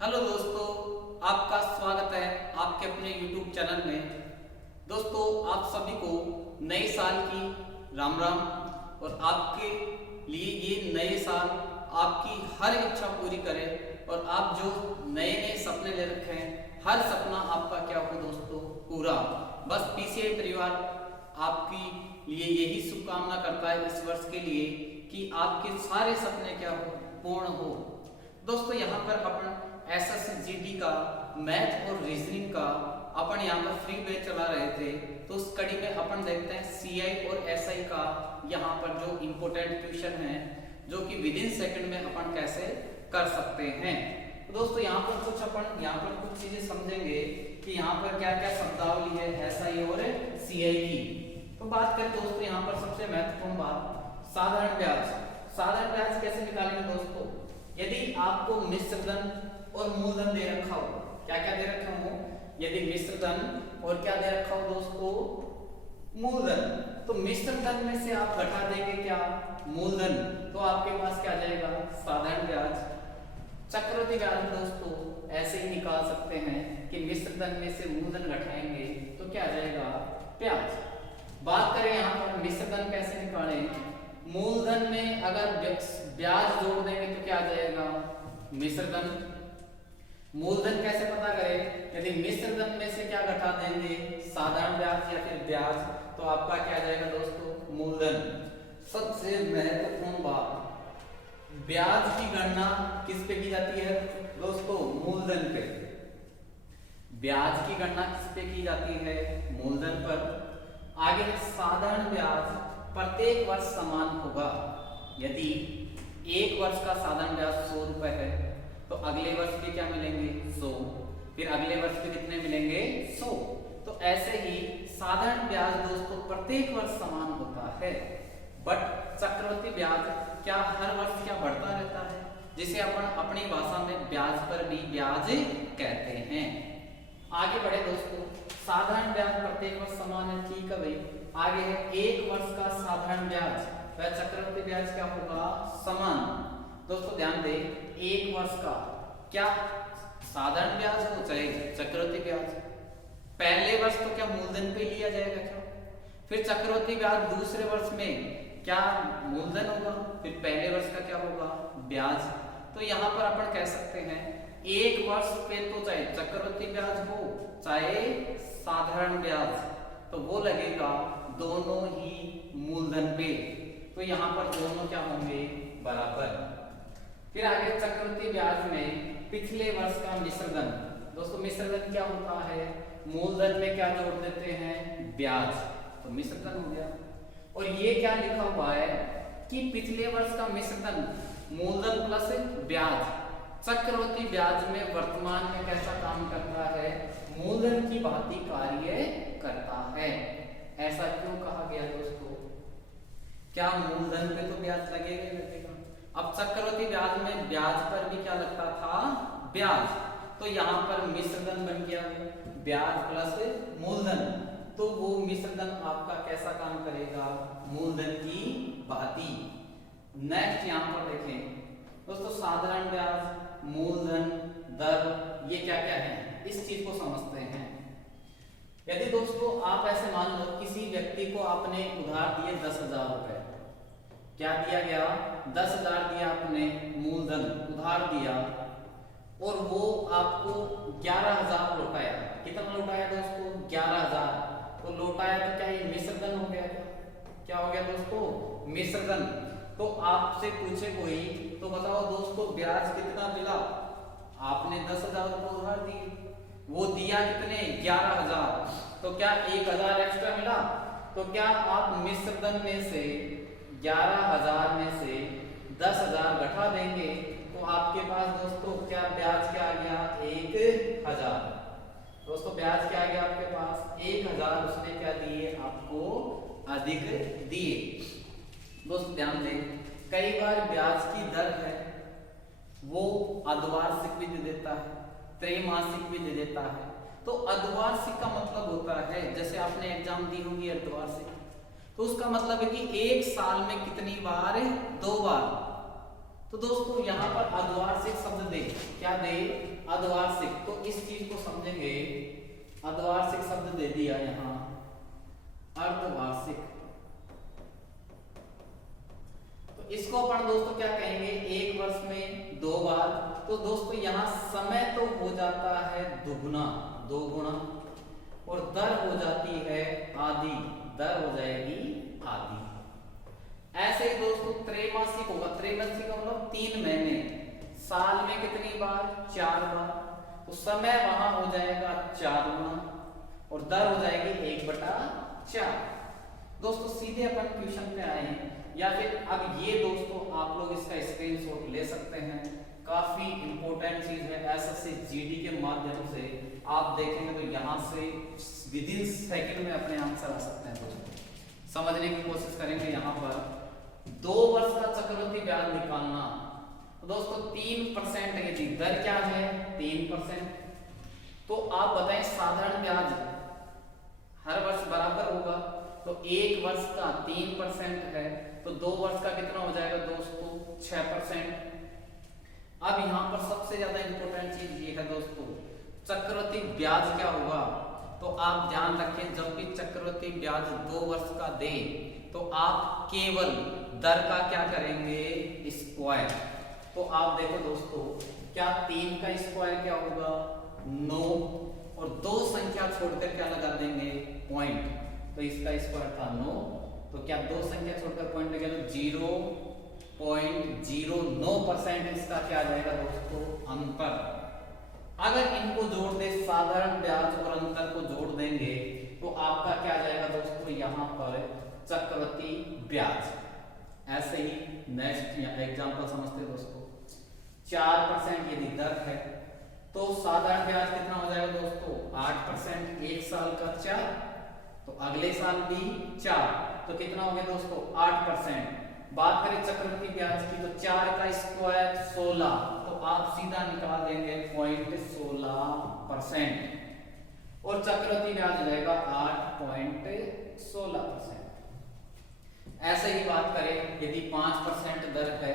Hello दोस्तों, आपका स्वागत है आपके अपने YouTube चैनल में। दोस्तों, आप सभी को नए साल की राम राम। और आपके लिए ये नए साल आपकी हर इच्छा पूरी करे और आप जो नए नए सपने ले रखे हैं हर सपना आपका क्या हो दोस्तों पूरा। बस PCI परिवार आपकी लिए यही शुभकामना करता है इस वर्ष के लिए कि आपके सारे सपने क्या हो पूर्ण हो। दोस्तों, यहाँ पर अपन SSGD का मैथ और रीजनिंग का अपन यहाँ पर फ्री बैच चला रहे थे, तो उस कड़ी में अपन देखते हैं CI और SI का यहाँ पर जो इम्पोर्टेंट क्वेश्चन है जो कि विद इन सेकंड में अपन कैसे कर सकते हैं। तो दोस्तों, यहाँ पर कुछ चीजें समझेंगे कि यहाँ पर क्या क्या शब्दावली है SI और CI की। तो बात करें दोस्तों, यहाँ पर सबसे महत्वपूर्ण बात साधारण ब्याज। साधारण ब्याज कैसे निकालेंगे दोस्तों? यदि आपको मिश्र धन और मूलधन दे रखा हो, क्या क्या दे रखा हो? यदि मिश्र धन और क्या दे रखा हो दोस्तों? मूलधन। तो मिश्र धन में से आप घटा देंगे क्या? मूलधन। तो आपके पास क्या आ जाएगा? साधारण ब्याज। चक्रवृद्धि ब्याज दोस्तों ऐसे ही निकाल सकते हैं कि मिश्र धन में से मूलधन घटाएंगे तो क्या आ जाएगा? ब्याज। बात करें यहाँ पर मिश्र धन कैसे निकालें? मूलधन में अगर ब्याज जोड़ देंगे तो क्या आ जाएगा? मिश्र धन। मूलधन कैसे पता करें? यदि मिश्र धन में से क्या घटा देंगे? साधारण ब्याज या फिर ब्याज, तो आपका क्या आ जाएगा दोस्तों? मूलधन। सबसे महत्वपूर्ण बात, ब्याज की गणना किस पे की जाती है दोस्तों? मूलधन पे। ब्याज की गणना किस पे की जाती है? मूलधन पर। आगे साधारण ब्याज प्रत्येक वर्ष समान होगा। यदि एक वर्ष का साधारण ब्याज 100 रुपए है तो अगले वर्ष भी क्या मिलेंगे? 100। फिर अगले वर्ष भी कितने मिलेंगे? 100। तो ऐसे ही साधारण ब्याज दोस्तों प्रत्येक वर्ष समान होता है, बट चक्रवृद्धि ब्याज क्या हर वर्ष क्या बढ़ता रहता है, जिसे अपन अपनी भाषा में ब्याज पर भी ब्याज कहते हैं। आगे बढ़े दोस्तों, साधारण ब्याज प्रत्येक वर्ष समान है, ठीक है भाई। आगे है एक वर्ष का साधारण ब्याज, वह चक्रवृद्धि ब्याज क्या होगा? समान। दोस्तों ध्यान दें, एक वर्ष का क्या साधारण ब्याज हो चाहे चक्रवृद्धि ब्याज, पहले वर्ष तो क्या मूलधन पे लिया जाएगा क्या? फिर चक्रवृद्धि ब्याज दूसरे वर्ष में क्या मूलधन होगा? फिर पहले वर्ष का क्या होगा? ब्याज। तो यहाँ पर अपन कह सकते हैं एक वर्ष पे तो चाहे चक्रवृद्धि ब्याज हो चाहे साधारण ब्याज, तो वो लगेगा दोनों ही मूलधन पे। तो यहाँ पर दोनों क्या होंगे? बराबर। फिर आगे चक्रवृद्धि ब्याज में पिछले वर्ष का मिश्र धन। दोस्तों मिश्र धन क्या होता है? मूलधन में क्या जोड़ देते हैं? ब्याज। तो मिश्र धन हो गया। और ये क्या लिखा हुआ है कि पिछले वर्ष का मिश्र धन मूलधन प्लस ब्याज चक्रवृद्धि ब्याज में वर्तमान में कैसा काम करता है? मूलधन की भांति कार्य करता है। ऐसा क्यों कहा गया दोस्तों? क्या मूलधन पे तो ब्याज लगेगा ही लगेगा। अब चक्रवृद्धि ब्याज में ब्याज पर भी क्या लगता था? ब्याज। तो यहाँ पर मिश्र धन बन गया ब्याज प्लस मूलधन। तो वो मिश्र धन आपका कैसा काम करेगा? मूलधन की भांति। नेक्स्ट यहाँ पर देखें दोस्तों, साधारण ब्याज, मूलधन, दर, ये क्या क्या है इस चीज को समझते हैं। यदि दोस्तों आप ऐसे मान लो किसी व्यक्ति को आपने उधार दिए 10,000 रुपए, क्या दिया गया? 10,000 दिया आपने मूलधन, उधार दिया, और वो आपको 11,000 लौटाया। कितना लौटाया दोस्तों? 11,000। तो लौटाया तो क्या ये मिश्र धन हो गया? क्या हो गया दोस्तों? मिश्र धन। तो आपसे पूछे कोई तो बताओ दोस्तों ब्याज कितना मिला? आपने 10,000 रुपये उधार दिए, वो दिया कितने? 11,000। तो क्या 1,000 एक्स्ट्रा मिला? तो क्या आप मिश्र धन में से 11,000 में से 10,000 घटा देंगे तो आपके पास दोस्तों क्या ब्याज क्या आ गया? 1,000। दोस्तों ब्याज क्या आ गया आपके पास? 1,000 उसने क्या दिए? आपको अधिक दिए। दोस्तों ध्यान दें, कई बार ब्याज की दर है वो अर्धवार्षिक भी दे देता है, त्रैमासिक भी दे देता है। तो अर्धवार्षिक का मतलब होता है, जैसे आपने एग्जाम दी होगी अर्धवार्षिक, तो उसका मतलब है कि एक साल में कितनी बार? 2 बार। तो दोस्तों यहाँ पर अर्धवार्षिक शब्द दे क्या दे, अर्धवार्षिक। तो इस चीज को समझेंगे, अर्धवार्षिक शब्द दे दिया यहां, अर्धवार्षिक। तो इसको अपन दोस्तों क्या कहेंगे, एक वर्ष में 2 बार। तो दोस्तों यहां समय तो हो जाता है दुगुना, 2 गुना, और दर हो जाती है आधी, दर हो जाएगी आधी। ऐसे ही दोस्तों त्रैमासिक होगा, त्रैमासिक का मतलब 3 महीने, साल में कितनी बार, 4 बार। तो समय वहां हो जाएगा 4 गुना और दर हो जाएगी 1/4। दोस्तों सीधे अपन क्वेश्चन पे आए हैं, या फिर अब ये दोस्तों आप लोग इसका स्क्रीनशॉट ले सकते हैं, काफी इंपॉर्टेंट चीज है। एसएससी जीडी के माध्यम से आप देखेंगे तो यहां से विदिन सेकंड में अपने आंसर आ सकते हैं। दोस्तों समझने की कोशिश करेंगे। यहाँ पर 2 वर्ष का चक्रवृद्धि ब्याज निकालना। तो दोस्तों 3% यदि दर क्या है 3%, तो आप बताएं साधारण ब्याज हर वर्ष बराबर होगा, तो 1 वर्ष का 3% है, तो 2 वर्ष का कितना हो जाएगा दोस्तों 6%। अब यहाँ पर सबसे ज्यादा इंपॉर्टेंट चीज ये है दोस्तों, चक्रवृद्धि ब्याज क्या होगा। तो आप ध्यान रखें, जब भी चक्रवृद्धि ब्याज 2 वर्ष का दे तो आप केवल दर का क्या करेंगे, स्क्वायर। तो आप देखो दोस्तों, क्या 3 का स्क्वायर क्या होगा 9, और 2 संख्या छोड़कर क्या लगा देंगे पॉइंट, तो इसका स्क्वायर था 9, तो क्या 2 संख्या छोड़कर पॉइंट लगे तो 0.09% इसका क्या आ जाएगा दोस्तों अंतर। अगर इनको जोड़ दे, साधारण ब्याज और अंतर को जोड़ देंगे तो आपका क्या आ जाएगा दोस्तों यहाँ पर चक्रवृद्धि ब्याज। ऐसे ही नेक्स्ट एग्जांपल समझते दोस्तों, 4% यदि दर है तो साधारण ब्याज कितना हो जाएगा दोस्तों 8%, 1 साल का 4, तो अगले साल भी 4, तो कितना हो गया दोस्तों 8%। बात करें चक्रवृद्धि ब्याज की तो 4 का स्क्वायर 16, तो आप सीधा निकाल देंगे 0.16%, और चक्रवृद्धि ब्याज हो जाएगा 8.16%। ऐसे ही बात करें यदि 5% दर है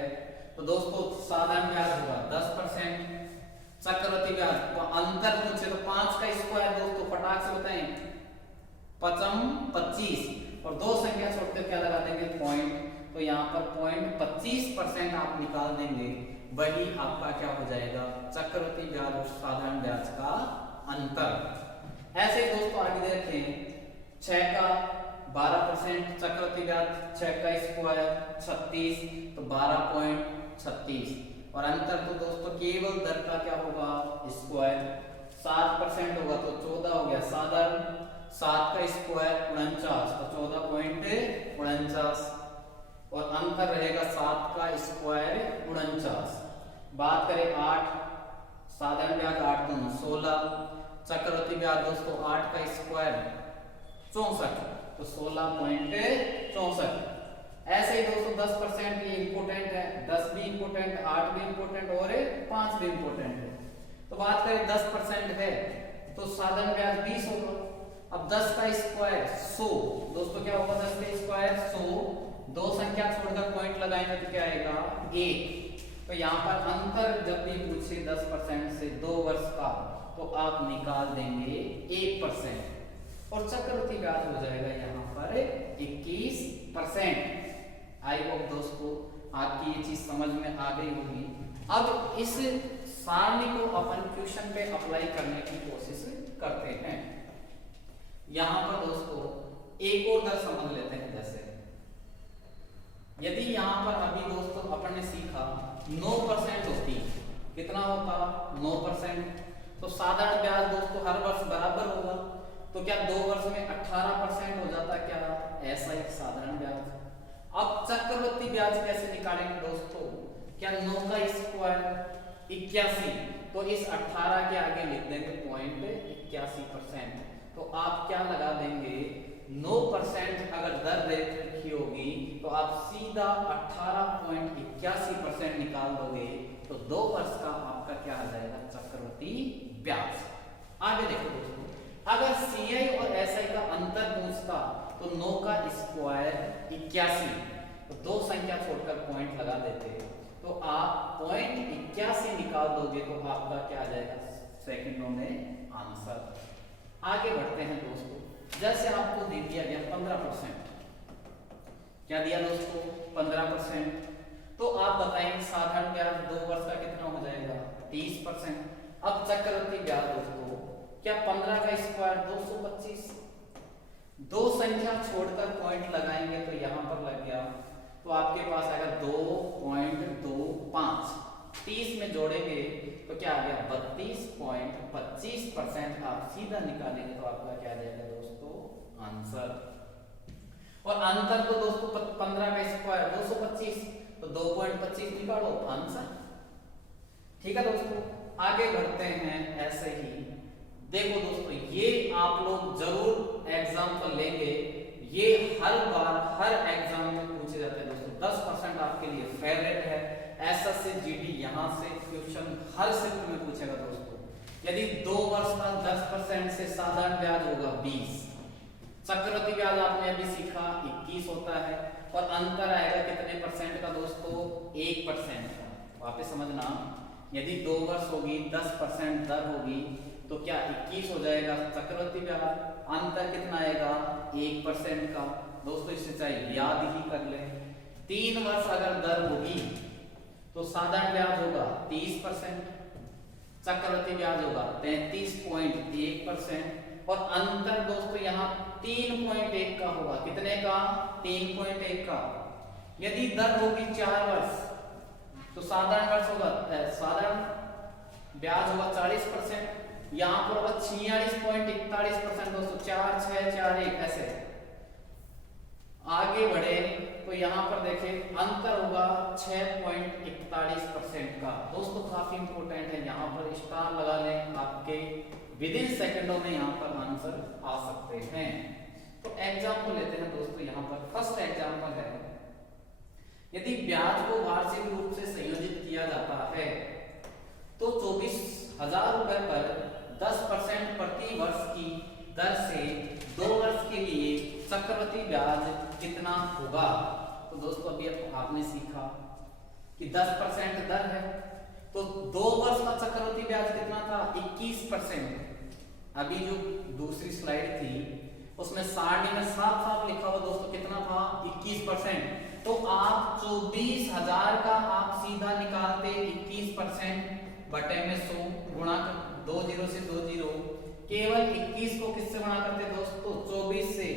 तो दोस्तों साधारण ब्याज होगा 10%, चक्रवृद्धि ब्याज को अंतर पूछे तो 5 का स्क्वायर दोस्तों फटाक से बताएं 25, और 2 संख्या छोड़कर क्या लगा देंगे पॉइंट, तो यहाँ पर 0.25% आप निकाल देंगे, वही आपका क्या हो जाएगा चक्रवृद्धि ब्याज और साधारण ब्याज का अंतर। ऐसे ही दोस्तों आगे देखें, 6 का 12% चक्रवृद्धि ब्याज, 6 का स्क्वायर 36, तो 12.36, और अंतर तो दोस्तों केवल दर का क्या होगा स्क्वायर, 7% होगा तो 14 हो गया साधारण, 7 का स्क्वायर 49, तो 14.49, और अंतर रहेगा 7 का स्क्वायर 49। बात करें 8, साधारण ब्याज 8 दूनी 16, चक्रवृद्धि ब्याज दोस्तों 8 का स्क्वायर 64, तो 16.64। ऐसे ही दोस्तों 10% ये इंपोर्टेंट है, 10 भी इंपोर्टेंट, 8 भी इंपोर्टेंट और 5 भी इंपोर्टेंट है। तो बात करें 10% है तो साधारण ब्याज 20 होगा। अब 10 का स्क्वायर 100, दोस्तों क्या होगा 10 का स्क्वायर 100, 2 संख्या छोड़कर पॉइंट लगाएंगे तो क्या आएगा 1। तो यहाँ पर अंतर जब भी पूछे 10% से 2 वर्ष का तो आप निकाल देंगे 1%, और चक्रवृद्धि ब्याज हो जाएगा यहाँ पर 21%। आई होप दोस्तों आपकी ये चीज समझ में आ गई होगी। अब इस सारणी को अपन क्वेश्चन पे अप्लाई करने की कोशिश करते हैं। यहाँ पर दोस्तों एक और दर समझ लेते हैं, जैसे यदि यहाँ पर अभी दोस्तों अपन ने सीखा 9% होती, कितना होता 9%, तो साधारण ब्याज दोस्तों हर वर्ष बराबर होगा, तो क्या 2 वर्ष में 18% हो जाता, क्या ऐसा एक साधारण ब्याज। अब चक्रवृद्धि ब्याज कैसे निकालेंगे दोस्तों, क्या 9 का स्क्वायर 81, तो इस 18 के आगे लिख देंगे 0.81%, तो आप क्या लगा देंगे 9% अगर दर रखी होगी तो आप सीधा 18.81% निकाल दोगे, तो 2 वर्ष का आपका क्या आ जाएगा चक्रवृद्धि ब्याज। आगे देखो दोस्तों, अगर सीआई और एसआई का अंतर पूछता तो 9 का स्क्वायर 81, तो 2 संख्या छोड़कर पॉइंट लगा देते, तो तो आप 0.81 निकाल दोगे तो आपका क्या आ जाएगा सेकंडों में आंसर। आगे बढ़ते हैं दोस्तों, जैसे आपको दे दिया गया 15%, क्या दिया दोस्तों 15%, तो आप बताएंगे साधारण ब्याज 2 वर्ष का कितना हो जाएगा 30%। अब चक्रवृद्धि ब्याज दोस्तों, क्या 15 का स्क्वायर 225, दो संख्या छोड़कर पॉइंट लगाएंगे तो यहां पर लग गया, तो आपके पास आएगा 2.25, 30 में जोड़ेंगे तो क्या आ गया 32.25%। आप सीधा निकालेंगे तो आपका क्या आ जाएगा दोस्तों आंसर। और अंतर तो दोस्तों 15 का स्क्वायर 225, तो 2.25 निकालो आंसर। ठीक है दोस्तों, आगे बढ़ते हैं। ऐसे ही देखो दोस्तों, ये आप लोग जरूर एग्जाम्पल लेंगे, ये हर बार हर एग्जाम में पूछे जाते हैं दोस्तों। 10% आपके लिए फेवरेट है, एसएससी जीडी यहां से क्वेश्चन हर शिफ्ट में पूछेगा दोस्तों। यदि 2 वर्ष का 10% से साधारण ब्याज होगा 20, चक्रवृद्धि ब्याज आपने अभी सीखा 21 होता है, और अंतर आएगा कितने परसेंट का दोस्तों 1% का। वापस समझना, यदि 2 वर्ष होगी 10% दर होगी तो क्या 21 हो जाएगा चक्रवृद्धि ब्याज, अंतर कितना आएगा 1% का। दोस्तों इससे चाहे याद ही कर ले। 3 वर्ष अगर दर होगी तो साधारण ब्याज होगा 30%, चक्रवृद्धि ब्याज होगा 33.1%, और अंतर दोस्तों यहाँ 3.1 का होगा। कितने का 3.1 का। यदि दर होगी 4 वर्ष तो साधारण वर्ष होगा साधारण ब्याज होगा 40%, यहां पर होगा 46.41% दोस्तों, 4 6 4 1 ऐसे। आगे बढ़े तो यहां पर देखें अंतर होगा 6.41% का। दोस्तों काफी इंपॉर्टेंट है, यहां पर स्टार लगा लें, आपके विद इन सेकेंडों में यहां पर आंसर आ सकते हैं। तो एग्जाम्पल लेते हैं दोस्तों, यहां पर फर्स्ट एग्जाम्पल है, यदि ब्याज को वार्षिक रूप से संयोजित किया जाता है तो 24,000 रुपए पर 10% प्रति वर्ष की दर से 2 वर्ष के लिए चक्रवृद्धि ब्याज कितना होगा। तो दोस्तों अभी आपने सीखा कि 10% दर है, तो 2 वर्ष का चक्रवृद्धि ब्याज कितना था 21%। अभी जो दूसरी स्लाइड थी उसमें सारणी में साफ साफ लिखा हुआ दोस्तों कितना था 21%। तो आप 24,000 का आप सीधा निकालते 21% बटे में 100 गुणा 2 0 से 2 0, केवल 21 को किससे गुणा करते दोस्तों 24 से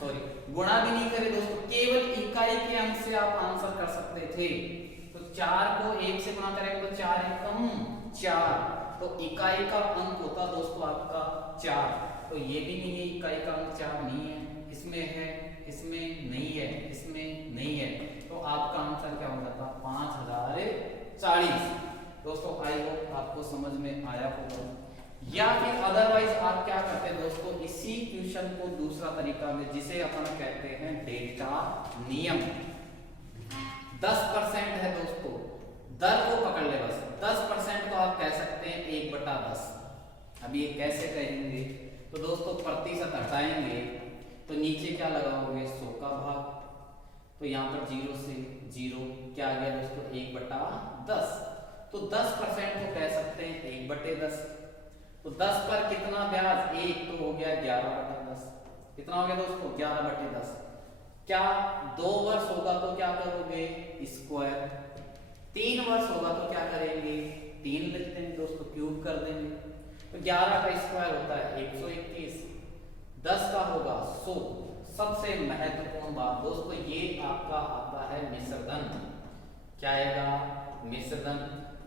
सॉरी गुणा भी नहीं करे दोस्तों, केवल इकाई के अंक से आप आंसर कर सकते थे। तो 4 को 1 से गुणा करेंगे तो 4 1 कम 4, तो इकाई का अंक होता दोस्तों आपका 4। तो ये भी नहीं है, इकाई का अंक 4 नहीं है, इसमें है, इसमें नहीं है, इसमें नहीं है, तो आपका आंसर क्या हो जाता 5040। दोस्तों आई होप आपको समझ में आया होगा। या फिर अदरवाइज आप क्या करते हैं दोस्तों, इसी क्वेश्चन को दूसरा तरीका में जिसे अपन कहते हैं डेल्टा नियम। 10% है दोस्तों, दर को पकड़ ले बस, 10% को आप कह सकते हैं 1/10। अभी ये कैसे कहेंगे, तो दोस्तों प्रतिशत हटाएंगे तो नीचे क्या लगाओगे 100 का भाग, तो यहाँ पर 0 से 0 क्या आ गया दोस्तों 1/10। तो 10% को कह सकते हैं 1/10। तो 10 पर कितना ब्याज 1, तो हो गया 11/10। कितना हो गया दोस्तों 11/10। क्या 2 वर्ष होगा तो क्या करोगे स्क्वायर, 3 वर्ष होगा तो क्या करेंगे 3 लिख देंगे दोस्तों, क्यूब कर देंगे। तो 11 का स्क्वायर होता है 121, 10 का होगा 100। सबसे महत्वपूर्ण बात दोस्तों, ये आपका आता है मिश्रधन। क्या आएगा मिश्रधन,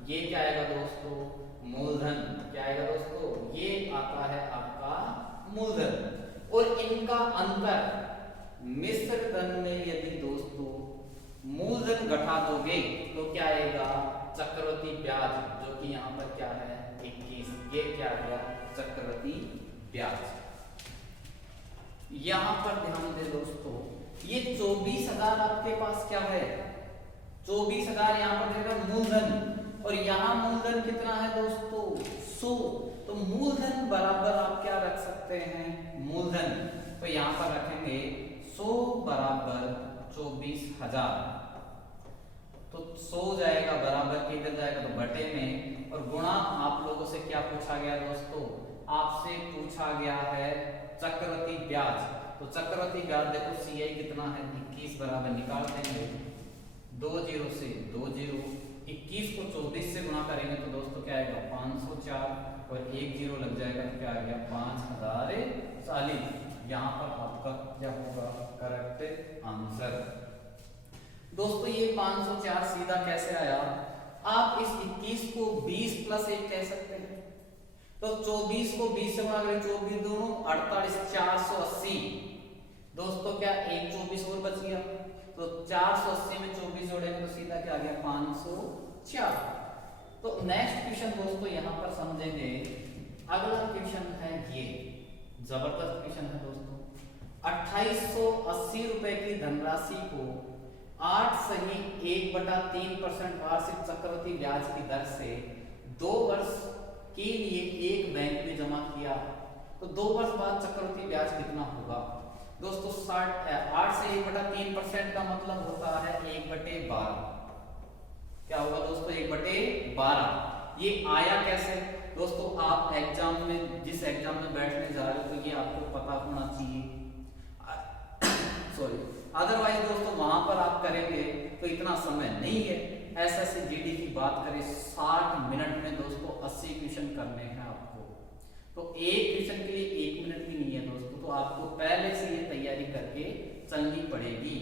ये क्या आएगा दोस्तों मूलधन। क्या आएगा दोस्तों, ये आता है आपका मूलधन। और इनका अंतर मिश्रधन में यदि दोस्तों मूलधन घटा दोगे तो क्या आएगा चक्रवृद्धि ब्याज, जो कि यहाँ पर क्या है 21, ये क्या आ गया चक्रवृद्धि ब्याज। यहां पर ध्यान दे दोस्तों, ये 24,000 आपके पास क्या है 24,000 यहां पर देगा मूलधन, और यहां मूलधन कितना है दोस्तों 100। तो मूलधन बराबर आप क्या रख सकते हैं मूलधन, तो यहां पर रखेंगे 100 बराबर 24,000। तो तो 100 जाएगा बराबर के इधर जाएगा तो बटे में, और गुणा आप लोगों से क्या पूछा गया दोस्तों, आपसे पूछा गया है चक्रवृद्धि ब्याज। तो चक्रवृद्धि ब्याज देखो CI कितना है 21 बराबर निकाल देंगे 2 जीरो से 2 जीरो, 21 को 24 से गुणा करेंगे तो दोस्तों क्या आएगा 504 और 1 जीरो लग जाएगा तो क्या आ गया 5040। यहाँ पर आपका क्या होगा करेक्ट आंसर। दोस्तों ये 504 सीधा कैसे आया, आप इस 21 को 20 प्लस 1 कह सकते हैं, तो 24 को 20 से गुणा करें 24 दोनों 48 480। दोस्तों क्या एक 24 और बच गया, तो 480 में 24 जोड़ेंगे तो सीधा क्या आ गया 504। तो नेक्स्ट क्वेश्चन दोस्तों यहाँ पर समझेंगे। अगला क्वेश्चन है ये जबरदस्त क्वेश्चन है दोस्तों। 2880 रुपए की धनराशि को 8 सही 1/3% वार्षिक चक्रवृद्धि ब्याज की दर से 2 वर्ष के लिए एक बैंक में जमा किया, तो 2 वर्ष बाद चक्रवृद्धि ब्याज कितना होगा। दोस्तों 8 से 1/3% का मतलब होता है 1/12। क्या होगा दोस्तों 1/12। ये आया कैसे दोस्तों, आप एग्जाम में जिस एग्जाम में बैठने जा रहे हो तो ये आपको पता होना चाहिए सॉरी, अदरवाइज दोस्तों वहां पर आप करेंगे तो इतना समय नहीं है। एसएससी जीडी की बात करें 60 मिनट में दोस्तों 80 क्वेश्चन करने हैं आपको, तो एक क्वेश्चन के लिए 1 मिनट भी नहीं है दोस्तों, तो आपको पहले से ये तैयारी करके चलनी पड़ेगी।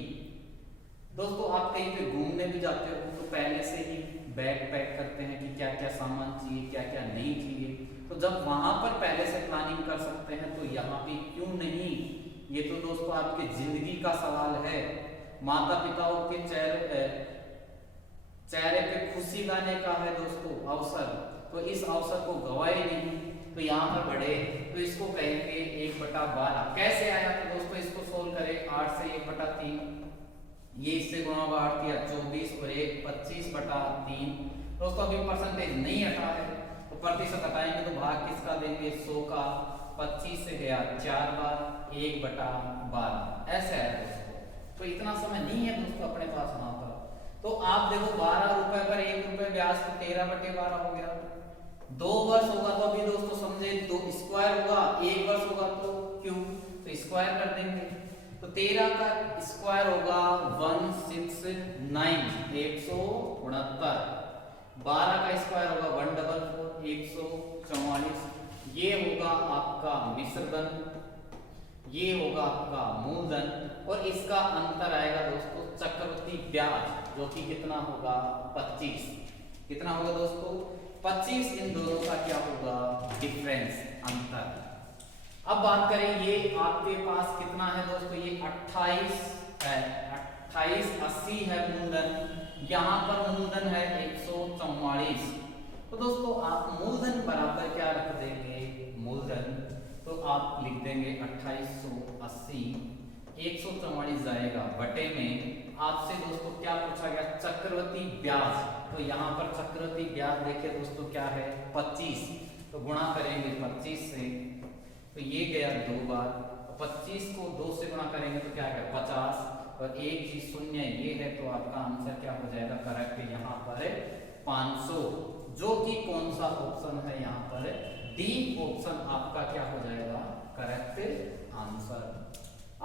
दोस्तों आप कहीं पे घूमने भी जाते हो तो पहले से ही बैग पैक करते हैं कि क्या क्या सामान चाहिए क्या क्या नहीं चाहिए, तो जब वहां पर पहले से प्लानिंग कर सकते हैं तो यहाँ पे क्यों नहीं। ये तो दोस्तों आपके जिंदगी का सवाल है, माता पिताओं के चेहरे पे खुशी लाने का है दोस्तों अवसर, तो इस अवसर को गवाए नहीं, तो यहाँ पर बढ़े तो इसको कहेंगे 1/12। कैसे आया तो दोस्तों इसको सोल्व करें 8 से 1/3, ये इससे गुणा होगा 8 किया 24 और 1 25/3। दोस्तों अभी परसेंटेज नहीं हटा है तो प्रतिशत हटाएंगे तो भाग किसका देंगे 100 का, 25 से गया 4 बार 1/12 ऐसे है दोस्तों। तो इतना समय नहीं है दोस्तों अपने पास वहां पर, तो आप देखो 12 रुपए पर 1 रुपए ब्याज तो 13/12 हो गया। 2 वर्ष होगा तो अभी दोस्तों समझे तो स्क्वायर होगा, 1 वर्ष होगा तो क्यों तो स्क्वायर कर देंगे, तो 13 का स्क्वायर होगा 169 169, 12 का स्क्वायर होगा 144 144, ये होगा आपका मिश्रधन, ये होगा आपका मूलधन, और इसका अंतर आएगा दोस्तों चक्रवृद्धि ब्याज जो कि कितना होगा 25। कितना होगा दोस्तों 25, इन दोनों का क्या होगा डिफरेंस अंतर। अब बात करें ये आपके पास कितना है दोस्तों, ये 28 है, 2880 है मूलधन, यहाँ पर मूलधन है 144। तो दोस्तों आप मूलधन बराबर क्या रख देंगे मूलधन, तो आप लिख देंगे 2880, 144 जाएगा बटे में। आपसे दोस्तों क्या पूछा गया चक्रवृद्धि ब्याज, तो यहाँ पर चक्रवृद्धि ब्याज देखिए दोस्तों क्या है 25, तो गुणा करेंगे 25 से, तो ये गया 2 बार, 25 को 2 से गुणा करेंगे तो क्या आएगा 50, और एक चीज शून्य ये है तो आपका आंसर क्या हो जाएगा करेक्ट यहाँ पर 500, जो कि कौन सा ऑप्शन है यहाँ पर डी ऑप्शन आपका क्या हो जाएगा करेक्ट आंसर।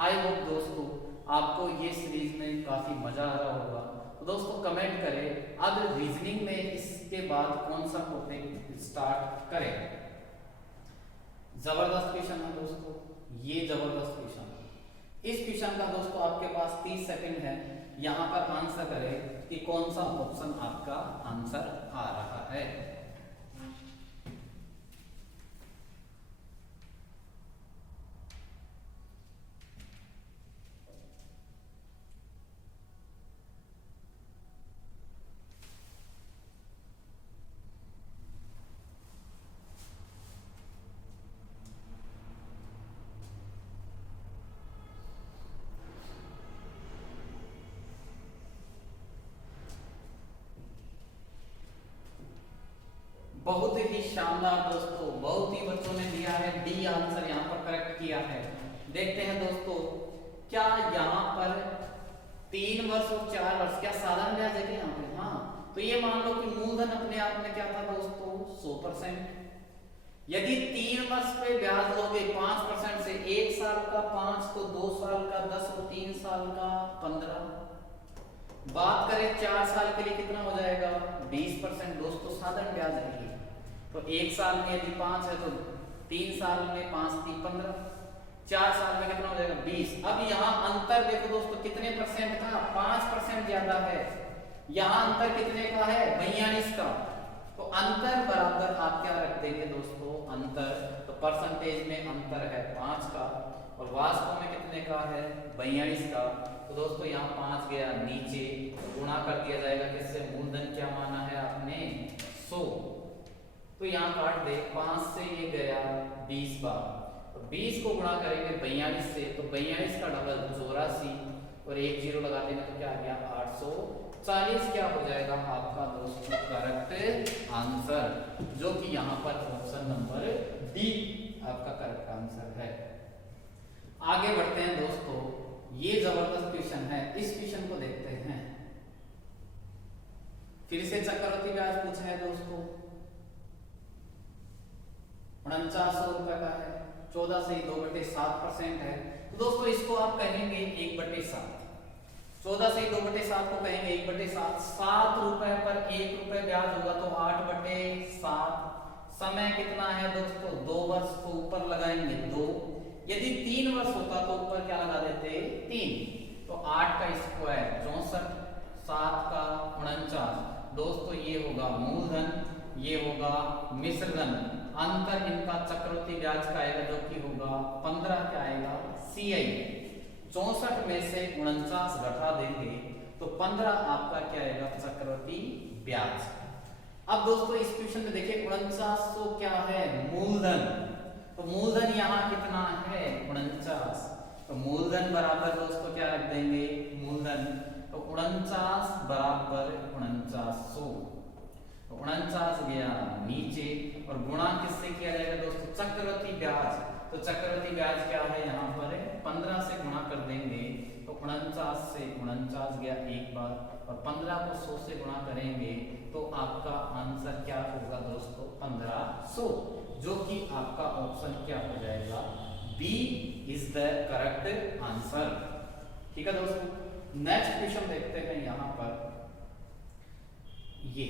आई होप दोस्तों आपको ये सीरीज में काफी मजा आ रहा होगा, तो दोस्तों कमेंट करें अब रीजनिंग में इसके बाद कौन सा टॉपिक स्टार्ट करें। जबरदस्त क्वेश्चन है दोस्तों, ये जबरदस्त क्वेश्चन है। इस क्वेश्चन का दोस्तों आपके पास 30 सेकंड है, यहाँ पर आंसर करें कि कौन सा ऑप्शन आपका आंसर आ रहा है। बहुत ही शानदार दोस्तों, बहुत ही बच्चों ने दिया है डी आंसर यहाँ पर करेक्ट किया है। देखते हैं दोस्तों क्या यहाँ पर 3 वर्ष और 4 वर्ष, क्या साधारण ब्याज है क्या यहाँ पे? हाँ, तो ये मान लो कि मूलधन अपने आप में क्या था दोस्तों 100%। यदि 3 वर्ष पे ब्याज लोगे 5% से, 1 साल का 5 तो 2 साल का 10 और 3 साल का 15। बात करें 4 साल के लिए कितना हो जाएगा 20%। दोस्तों साधारण ब्याज है ये। तो 1 साल में यदि 5 है तो 3 साल में 5 3 15, 4 साल में कितना हो जाएगा 20। अब यहाँ अंतर देखो दोस्तों कितने परसेंट का, 5% ज्यादा है। यहाँ अंतर कितने का है 42 का। तो अंतर बराबर आप क्या रख देंगे दोस्तों, अंतर तो परसेंटेज में अंतर है 5 का और वास्तव में कितने का है 42 का। तो दोस्तों यहाँ 5 गया नीचे, गुणा कर दिया जाएगा किससे, मूलधन क्या माना है आपने 100। तो यहाँ काट दे, 5 से ये गया 20 बार, और 20 को गुणा करेंगे 42 से, तो 42 का डबल 84 और 1 0 लगा देंगे तो क्या आ गया 840। क्या हो जाएगा आपका दोस्तों करेक्ट आंसर, जो कि यहाँ पर ऑप्शन नंबर डी आपका करेक्ट आंसर है। आगे बढ़ते हैं दोस्तों, ये जबरदस्त क्वेश्चन है, इस क्वेश्चन को देखते हैं। फिर से चक्रवृद्धि ब्याज पूछा है दोस्तों, 4900 रुपए का है, 14 से 2/7% है। तो दोस्तों इसको आप कहेंगे 1/7। 14 से 2/7 को कहेंगे 1/7। 7 रुपए पर 1 रुपए ब्याज होगा तो 8/7। समय कितना है दोस्तों 2 वर्ष, को ऊपर लगाएंगे 2। यदि 3 वर्ष होता तो ऊपर क्या लगा देते 3। तो 8 का स्क्वायर 64, 7 का 49। दोस्तों ये होगा मूलधन, ये होगा मिश्रधन। अंतर इनका चक्रवृद्धि ब्याज का आएगा जो कि होगा 15 क्या आएगा CI। 64 में से 49 घटा देंगे तो 15 आपका क्या आएगा चक्रवृद्धि ब्याज। अब दोस्तों इस क्वेश्चन में देखिए 4900 क्या है मूलधन, तो मूलधन यहाँ कितना है 49। तो मूलधन बराबर दोस्तों क्या रख देंगे मूलधन, तो 49 बराबर 4900। 49 गया नीचे और गुणा किससे किया जाएगा दोस्तों चक्रवृद्धि ब्याज। तो चक्रवृद्धि ब्याज क्या है यहाँ पर 15 से गुणा कर देंगे तो 49 से 49 गया एक बार और 15 को 100 से गुणा करेंगे तो आपका आंसर क्या होगा दोस्तों 1500, जो कि आपका ऑप्शन क्या हो जाएगा B is the correct answer. ठीक है दोस्तों, नेक्स्ट क्वेश्चन देखते हैं यहाँ पर। ये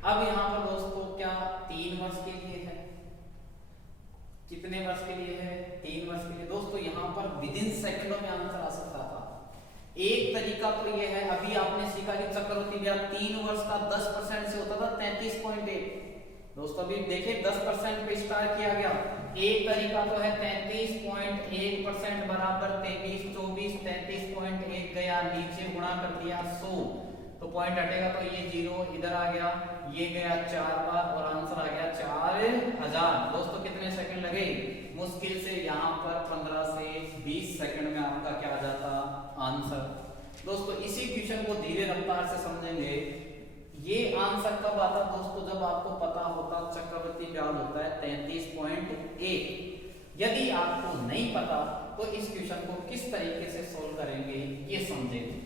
अब यहाँ पर दोस्तों क्या 3 वर्ष के लिए है, कितने वर्ष के लिए है 3 वर्ष के लिए। दोस्तों यहाँ पर विद इन सेकंडों में आंसर आ सकता था। एक तरीका तो ये है, अभी आपने सीखा कि चक्रवृद्धि ब्याज 3 वर्ष का 10% से होता था 33.1। दोस्तों अभी देखिए 10% पे स्टार्ट किया गया। एक तरीका तो है 33.1% बराबर 23 24, 33.1 गया नीचे गुणा कर दिया 100 तो पॉइंट हटेगा तो ये 0 इधर आ गया, ये गया 4 बार और आंसर आ गया 4000। दोस्तों कितने सेकंड लगे, मुश्किल से यहाँ पर 15 से 20 सेकंड में आपका क्या आ जाता आंसर। दोस्तों इसी क्वेश्चन को धीरे रफ्तार से समझेंगे। ये आंसर कब आता दोस्तों, जब आपको पता होता चक्रवृद्धि ब्याज होता है 33.1। यदि आपको नहीं पता तो इस क्वेश्चन को किस तरीके से सोल्व करेंगे ये समझेंगे।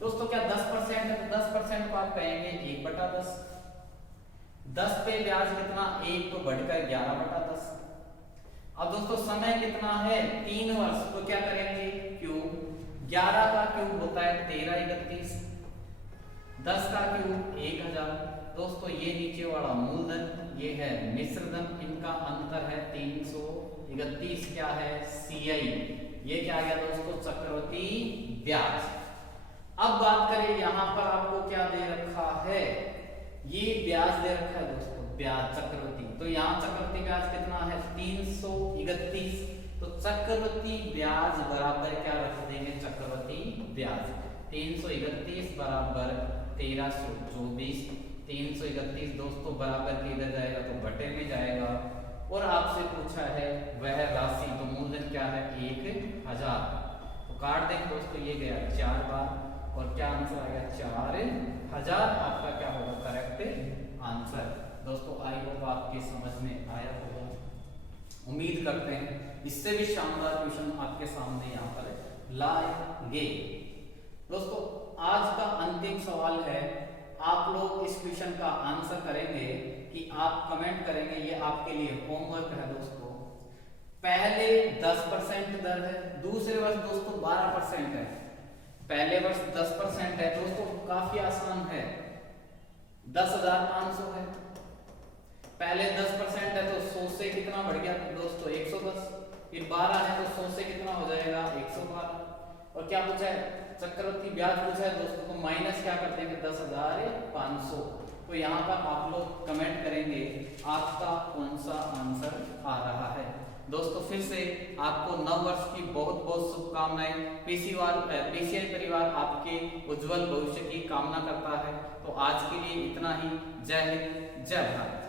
दोस्तों क्या 10% है तो 10% को आप कहेंगे 1/10। 10 पे ब्याज कितना 1 तो बढ़कर 11/10। अब दोस्तों समय कितना है 3 वर्ष, तो क्या करेंगे क्यूब। 11 का क्यूब होता है 1331, 10 का क्यूब 1000। दोस्तों ये नीचे वाला मूलधन, ये है मिश्रधन, इनका अंतर है 331 क्या है CI। ये क्या आ गया दोस्तों चक्रवृद्धि ब्याज। अब बात करें यहाँ पर आपको क्या दे रखा है, ये ब्याज दे रखा है दोस्तों ब्याज चक्रवृद्धि। तो यहाँ चक्रवृद्धि ब्याज कितना है 331, तो चक्रवृद्धि ब्याज बराबर क्या रख देंगे चक्रवृद्धि ब्याज 331 बराबर 1324। 331 दोस्तों बराबर के इधर जाएगा तो बटे में जाएगा और आपसे पूछा है वह राशि, तो मूलधन क्या है 1000। तो काट देंगे दोस्तों, ये गया 4 बार और क्या आंसर आ गया 4000 आपका क्या होगा करेक्ट आंसर। दोस्तों आई होप आपकी समझ में आया होगा, उम्मीद करते हैं इससे भी शानदार क्वेश्चन आपके सामने यहाँ पर लाएंगे। दोस्तों आज का अंतिम सवाल है, आप लोग इस क्वेश्चन का आंसर करेंगे कि आप कमेंट करेंगे, ये आपके लिए होमवर्क है दोस्तों। पहले 10% दर है, दूसरे वर्ष दोस्तों 12% है, पहले वर्ष 10% है दोस्तों, काफी आसान है। 10,500 है, पहले 10% है तो 100 से कितना बढ़ गया दोस्तों 110, फिर 12 है तो 100 से कितना हो जाएगा 112, और क्या पूछा है चक्रवृद्धि ब्याज पूछा है दोस्तों, तो माइनस क्या करते हैं 10,500। तो यहाँ पर आप लोग कमेंट करेंगे आपका कौन सा आंसर आ रहा है। दोस्तों फिर से आपको नव वर्ष की बहुत बहुत शुभकामनाएं। पीसीआई परिवार आपके उज्जवल भविष्य की कामना करता है। तो आज के लिए इतना ही। जय हिंद, जय भारत।